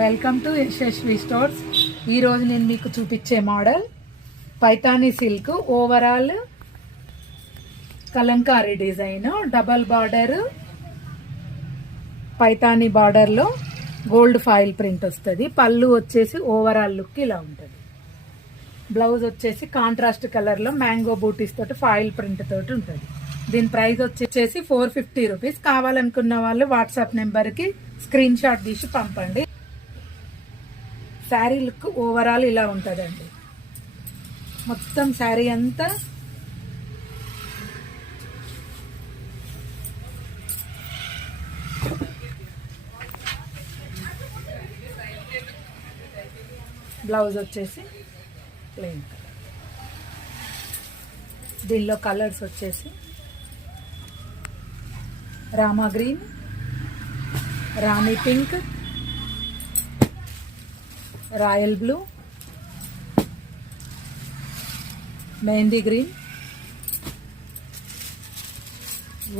Welcome to Yashasvi stores. ఈరోజు నేను మీకు చూపించే model Paithani silk overall Kalamkari design, double border, Paithani బార్డర్లో గోల్డ్ ఫాయిల్ ప్రింట్ వస్తుంది. పళ్ళు వచ్చేసి ఓవరాల్ లుక్ ఇలా ఉంటుంది. బ్లౌజ్ వచ్చేసి కాంట్రాస్ట్ కలర్లో మ్యాంగో బూటీస్ తోటి ఫాయిల్ ప్రింట్ తోటి ఉంటుంది. దీని ప్రైస్ వచ్చేసి 450 రూపీస్. కావాలనుకున్న వాళ్ళు వాట్సాప్ నెంబర్కి స్క్రీన్ షాట్ తీసి పంపండి. శారీ లుక్ ఓవరాల్ ఇలా ఉంటుందండి. మొత్తం శారీ అంతా బ్లౌజ్ వచ్చేసి ప్లెయిన్ కలర్. దీనిలో కలర్స్ వచ్చేసి Rama green, Rani pink, royal blue, mehndi green,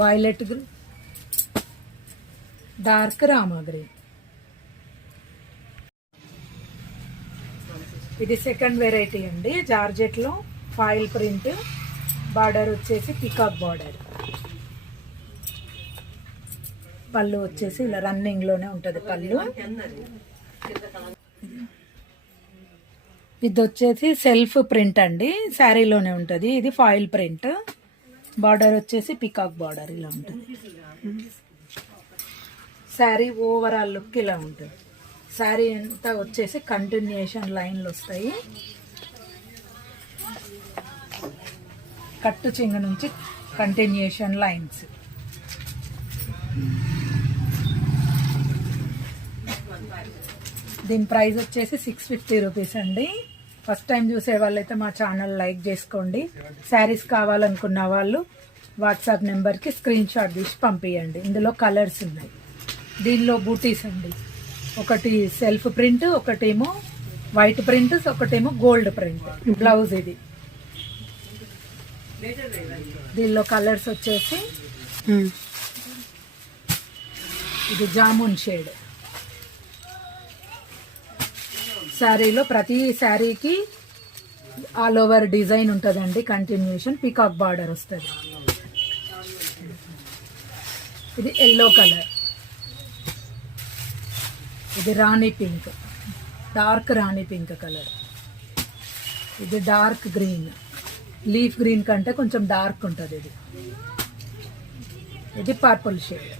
violet green, dark Rama green. ఇది సెకండ్ వెరైటీ అండి. జార్జెట్లో ఫాయిల్ ప్రింట్, బార్డర్ వచ్చేసి పికాక్ బార్డర్, పళ్ళు వచ్చేసి ఇలా రన్నింగ్లోనే ఉంటుంది పళ్ళు. ఇది వచ్చేసి సెల్ఫ్ ప్రింట్ అండి, శారీలోనే ఉంటుంది. ఇది ఫాయిల్ ప్రింట్, బార్డర్ వచ్చేసి పికాక్ బార్డర్ ఇలా ఉంటుంది. శారీ ఓవరాల్ లుక్ ఇలా ఉంటుంది. శారీ అంతా వచ్చేసి కంటిన్యూషన్ లైన్లు వస్తాయి. కట్టు చింగ నుంచి కంటిన్యూషన్ లైన్స్. దీని ప్రైస్ వచ్చేసి 650 రూపీస్ అండి. ఫస్ట్ టైం చూసే వాళ్ళైతే మా ఛానల్ లైక్ చేసుకోండి. శారీస్ కావాలనుకున్న వాళ్ళు వాట్సాప్ నెంబర్కి స్క్రీన్ షాట్ తీసి పంపించండి. ఇందులో కలర్స్ ఉన్నాయి. దీనిలో బూటీస్ అండి. ఒకటి సెల్ఫ్ ప్రింట్, ఒకటేమో వైట్ ప్రింట్, ఒకటేమో గోల్డ్ ప్రింట్. బ్లౌజ్ ఇది. దీనిలో కలర్స్ వచ్చేసి ఇది జామున్ షేడ్. శారీలో ప్రతి శారీకి ఆల్ ఓవర్ డిజైన్ ఉంటుందండి. కంటిన్యూషన్ పికాక్ బార్డర్ వస్తుంది. ఇది ఎల్లో కలర్. ఇది రాణి పింక్, డార్క్ రాణి పింక్ కలర్. ఇది డార్క్ గ్రీన్, లీఫ్ గ్రీన్ కంటే కొంచెం డార్క్ ఉంటుంది. ఇది పర్పుల్ షేడ్.